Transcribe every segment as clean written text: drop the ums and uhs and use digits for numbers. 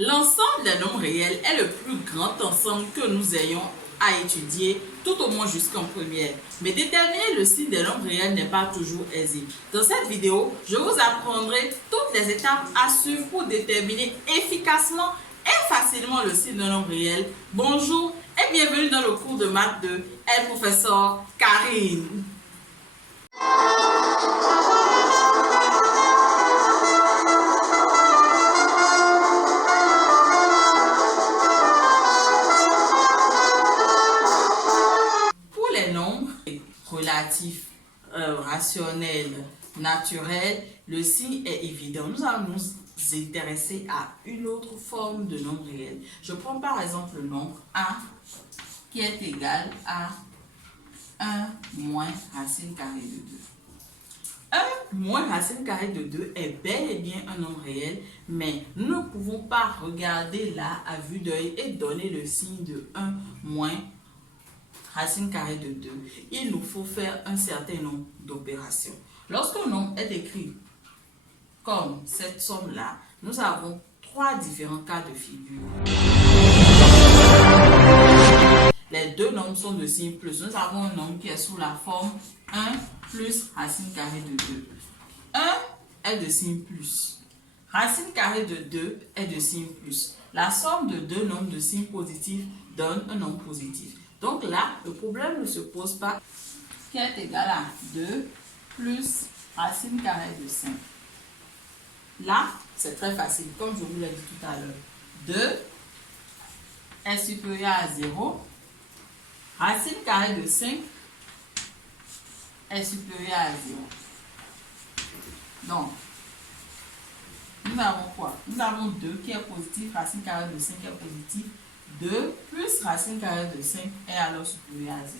L'ensemble des nombres réels est le plus grand ensemble que nous ayons à étudier, tout au moins jusqu'en première. Mais déterminer le signe des nombres réels n'est pas toujours aisé. Dans cette vidéo, je vous apprendrai toutes les étapes à suivre pour déterminer efficacement et facilement le signe d'un nombre réel. Bonjour et bienvenue dans le cours de maths de El Professeur Karine. Relatif, rationnel, naturel, le signe est évident. Nous allons nous intéresser à une autre forme de nombre réel. Je prends par exemple le nombre A qui est égal à 1 moins racine carrée de 2. 1 moins racine carrée de 2 est bel et bien un nombre réel, mais nous ne pouvons pas regarder là à vue d'œil et donner le signe de 1 moins racine carrée de 2, il nous faut faire un certain nombre d'opérations. Lorsqu'un nombre est écrit comme cette somme-là, nous avons trois différents cas de figure. Les deux nombres sont de signe plus. Nous avons un nombre qui est sous la forme 1 plus racine carrée de 2. 1 est de signe plus. Racine carrée de 2 est de signe plus. La somme de deux nombres de signe positif donne un nombre positif. Donc là, le problème ne se pose pas, qui est égal à 2 plus racine carrée de 5. Là, c'est très facile, comme je vous l'ai dit tout à l'heure. 2 est supérieur à 0. Racine carrée de 5 est supérieur à 0. Donc, nous avons quoi? Nous avons 2 qui est positif, racine carrée de 5 est positif. 2 plus racine carrée de 5 est alors supérieur à 0.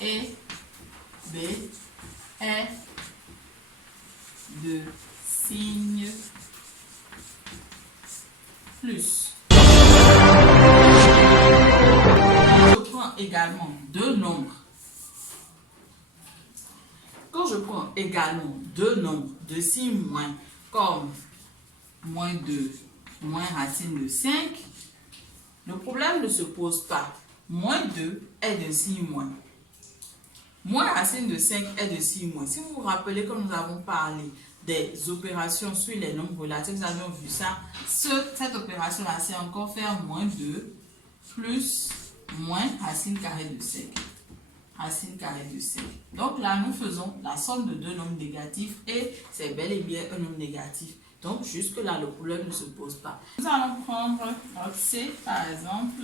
Et B est de signe plus. Je prends également deux nombres. Quand je prends également deux nombres de signe moins, comme moins 2, moins racine de 5, le problème ne se pose pas. Moins 2 est de signe moins. Moins racine de 5 est de signe moins. Si vous vous rappelez, comme nous avons parlé des opérations sur les nombres relatifs, nous avions vu ça. Cette opération-là, c'est encore faire moins 2 plus moins racine carrée de 5. Racine carrée de 5. Donc là, nous faisons la somme de deux nombres négatifs et c'est bel et bien un nombre négatif. Donc, jusque-là, le problème ne se pose pas. Nous allons prendre notre C, par exemple,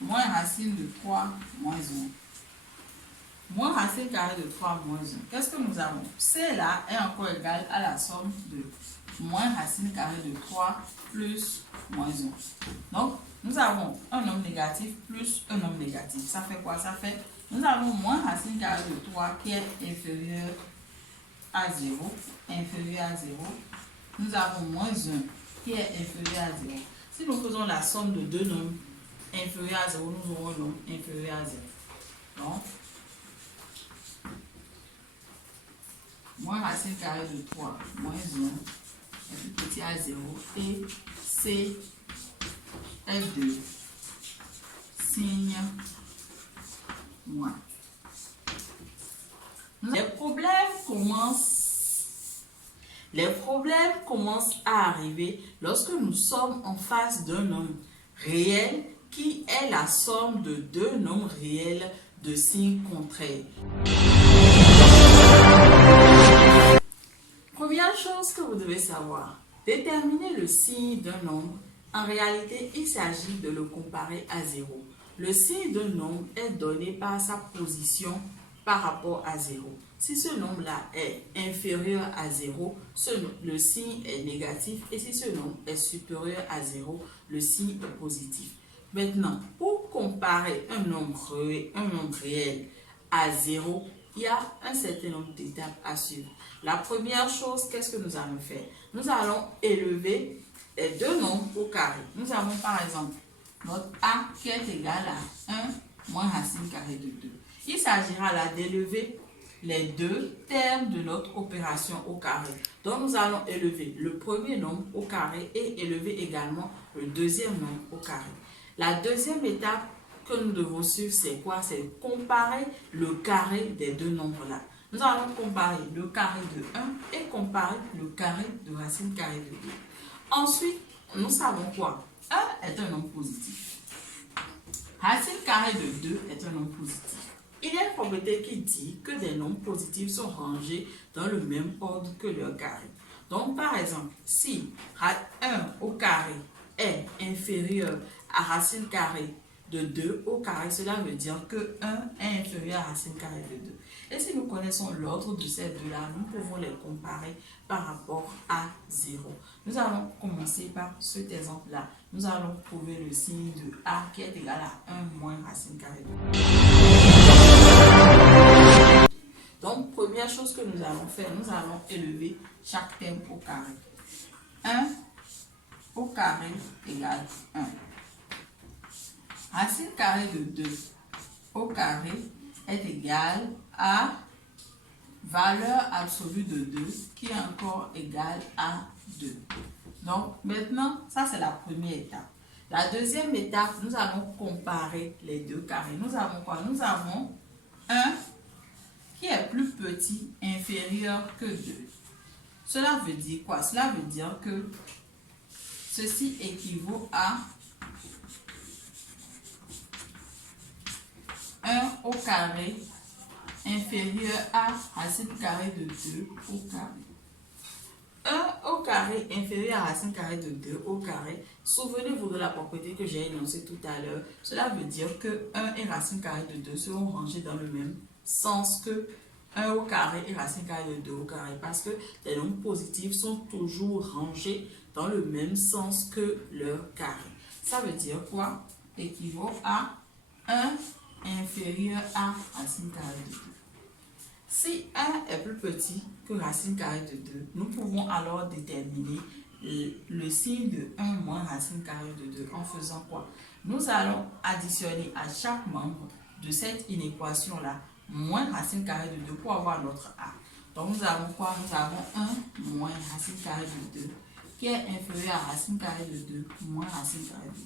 moins racine de 3 moins 1. Moins racine carrée de 3 moins 1. Qu'est-ce que nous avons? C là est encore égal à la somme de moins racine carrée de 3 plus moins 1. Donc, nous avons un nombre négatif plus un nombre négatif. Ça fait quoi? Ça fait, nous avons moins racine carrée de 3 qui est inférieur à 0. Inférieur à 0. Nous avons moins 1 qui est inférieur à 0. Si nous faisons la somme de deux nombres inférieurs à 0, nous aurons un nombre inférieur à 0. Donc, moins racine carrée de 3 moins 1 est plus petit à 0 et C est de signe moins. Les problèmes commencent à arriver lorsque nous sommes en face d'un nombre réel qui est la somme de deux nombres réels de signes contraires. Première chose que vous devez savoir, déterminer le signe d'un nombre. En réalité, il s'agit de le comparer à 0. Le signe d'un nombre est donné par sa position par rapport à 0. Si ce nombre-là est inférieur à 0, le signe est négatif. Et si ce nombre est supérieur à 0, le signe est positif. Maintenant, pour comparer un nombre réel à 0, il y a un certain nombre d'étapes à suivre. La première chose, qu'est-ce que nous allons faire? Nous allons élever les deux nombres au carré. Nous avons par exemple notre A qui est égal à 1 moins racine carrée de 2. Il s'agira là d'élever les deux termes de notre opération au carré. Donc, nous allons élever le premier nombre au carré et élever également le deuxième nombre au carré. La deuxième étape que nous devons suivre, c'est quoi? C'est comparer le carré des deux nombres-là. Nous allons comparer le carré de 1 et comparer le carré de racine carrée de 2. Ensuite, nous savons quoi? 1 est un nombre positif. Racine carrée de 2 est un nombre positif. Il y a une propriété qui dit que des nombres positifs sont rangés dans le même ordre que leur carré. Donc, par exemple, si 1 au carré est inférieur à racine carrée de 2 au carré, cela veut dire que 1 est inférieur à racine carrée de 2. Et si nous connaissons l'ordre de ces deux-là, nous pouvons les comparer par rapport à 0. Nous allons commencer par cet exemple-là. Nous allons trouver le signe de A qui est égal à 1 moins racine carrée de 2. Donc, première chose que nous allons faire, nous allons élever chaque terme au carré. 1 au carré égale 1. Racine carrée de 2 au carré est égale à valeur absolue de 2 qui est encore égale à 2. Donc maintenant, ça c'est la première étape. La deuxième étape, nous allons comparer les deux carrés. Nous avons quoi? Nous avons 1 qui est plus petit, inférieur que 2. Cela veut dire quoi? Cela veut dire que ceci équivaut à 1 au carré inférieur à racine carrée de 2 au carré. 1 au carré inférieur à racine carrée de 2 au carré. Souvenez-vous de la propriété que j'ai énoncée tout à l'heure. Cela veut dire que 1 et racine carrée de 2 seront rangés dans le même sens que 1 au carré et racine carrée de 2 au carré. Parce que les nombres positifs sont toujours rangés dans le même sens que leur carré. Ça veut dire quoi? Équivaut à 1 inférieur à racine carrée de 2. Si 1 est plus petit que racine carrée de 2, nous pouvons alors déterminer le signe de 1 moins racine carrée de 2 en faisant quoi? Nous allons additionner à chaque membre de cette inéquation-là moins racine carrée de 2 pour avoir notre A. Donc nous avons quoi? Nous avons 1 moins racine carrée de 2 qui est inférieur à racine carrée de 2 moins racine carrée de 2.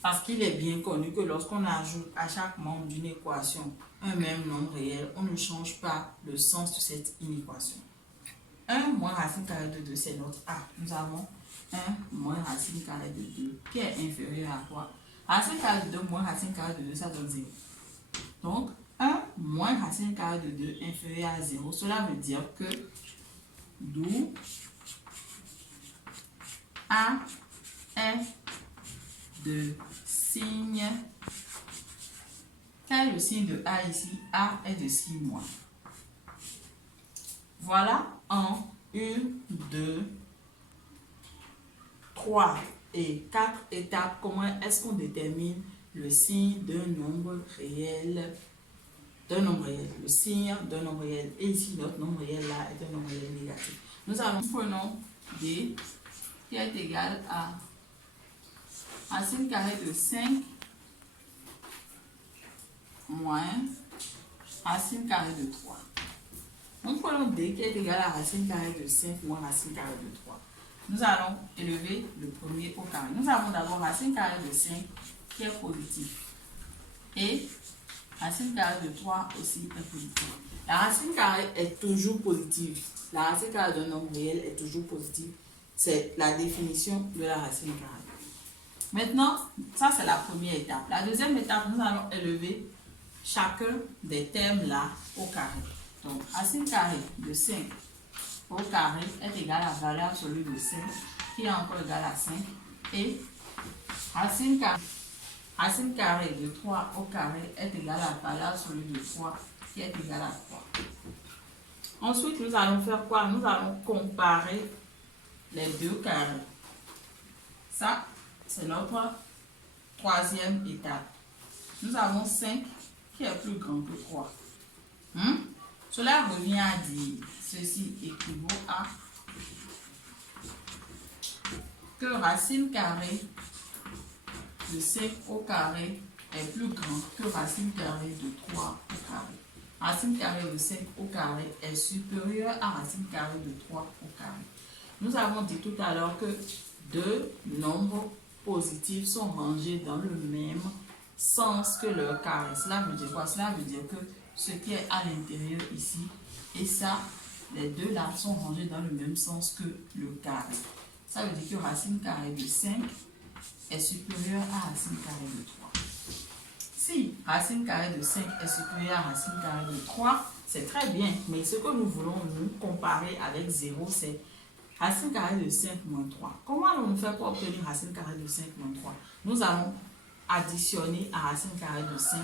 Parce qu'il est bien connu que lorsqu'on ajoute à chaque membre d'une équation un même nombre réel, on ne change pas le sens de cette inéquation. 1 moins racine carrée de 2, c'est notre A. Nous avons 1 moins racine carrée de 2 qui est inférieur à quoi? Racine carrée de 2 moins racine carrée de 2, ça donne 0. Donc, 1 moins racine carrée de 2 inférieur à 0, cela veut dire que d'où A est de signe. Quel est le signe de A ici? A est de signe moins. Voilà en 1, 2, 3 et 4 étapes comment est-ce qu'on détermine le signe d'un nombre réel. Le signe d'un nombre réel. Et ici, notre nombre réel là est un nombre réel négatif. Nous prenons D qui est égal à racine carrée de 5 moins racine carrée de 3. Nous prenons D qui est égal à racine carrée de 5 moins racine carrée de 3. Nous allons élever le premier au carré. Nous avons d'abord racine carrée de 5 qui est positif. Et racine carrée de 3 aussi est positive. La racine carrée est toujours positive. La racine carrée d'un nombre réel est toujours positive. C'est la définition de la racine carrée. Maintenant, ça c'est la première étape. La deuxième étape, nous allons élever chacun des termes là au carré. Donc, racine carrée de 5 au carré est égal à la valeur absolue de 5 qui est encore égale à 5. Et racine carrée de 3 au carré est égal à la valeur absolue de 3 qui est égale à 3. Ensuite, nous allons faire quoi? Nous allons comparer les deux carrés. Ça, c'est notre troisième étape. Nous avons 5 qui est plus grand que 3. Cela revient à dire ceci équivaut à que racine carrée de 5 au carré est plus grand que racine carrée de 3 au carré. racine carrée de 5 au carré est supérieure à racine carrée de 3 au carré. Nous avons dit tout à l'heure que deux nombres positifs sont rangés dans le même sens que leur carré. Cela veut dire quoi? Cela veut dire que ce qui est à l'intérieur ici et ça, les deux là sont rangés dans le même sens que le carré. Ça veut dire que racine carrée de 5 est supérieure à racine carrée de 3. Si racine carrée de 5 est supérieure à racine carrée de 3, c'est très bien. Mais ce que nous voulons nous comparer avec 0, c'est racine carrée de 5 moins 3. Comment allons-nous faire pour obtenir racine carrée de 5 moins 3? Nous allons additionner à racine carrée de 5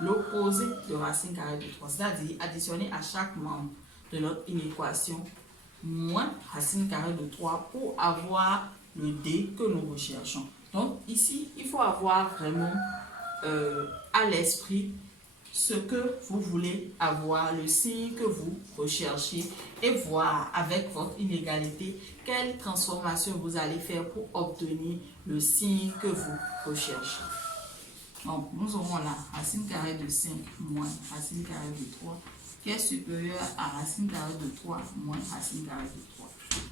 l'opposé de racine carrée de 3. C'est-à-dire additionner à chaque membre de notre inéquation moins racine carrée de 3 pour avoir le D que nous recherchons. Donc ici, il faut avoir vraiment à l'esprit ce que vous voulez avoir, le signe que vous recherchez et voir avec votre inégalité quelle transformation vous allez faire pour obtenir le signe que vous recherchez. Donc, nous aurons là racine carrée de 5 moins racine carrée de 3 qui est supérieure à racine carrée de 3 moins racine carrée de 3.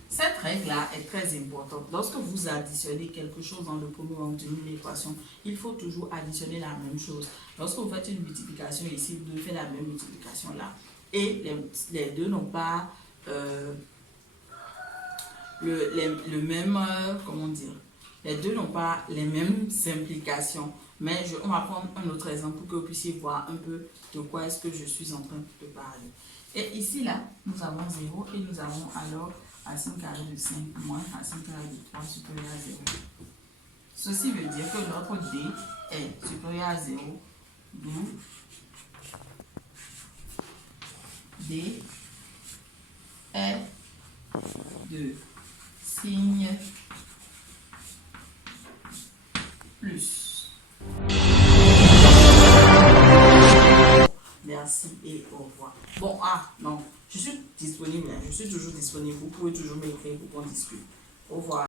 Cette règle-là est très importante. Lorsque vous additionnez quelque chose dans le premier membre d'une équation, il faut toujours additionner la même chose. Lorsque vous faites une multiplication ici, vous devez faire la même multiplication là. Et les deux n'ont pas le même, comment dire, les deux n'ont pas les mêmes implications. Mais on va prendre un autre exemple pour que vous puissiez voir un peu de quoi est-ce que je suis en train de parler. Et ici, là, nous avons 0 et nous avons alors racine carrée de 5 moins racine carrée de 3 supérieur à 0. Ceci veut dire que notre D est supérieur à 0, d'où D est de signe plus. Merci et au revoir. Bon, non, je suis disponible, je suis toujours disponible. Vous pouvez toujours m'écrire pour qu'on discute. Au revoir.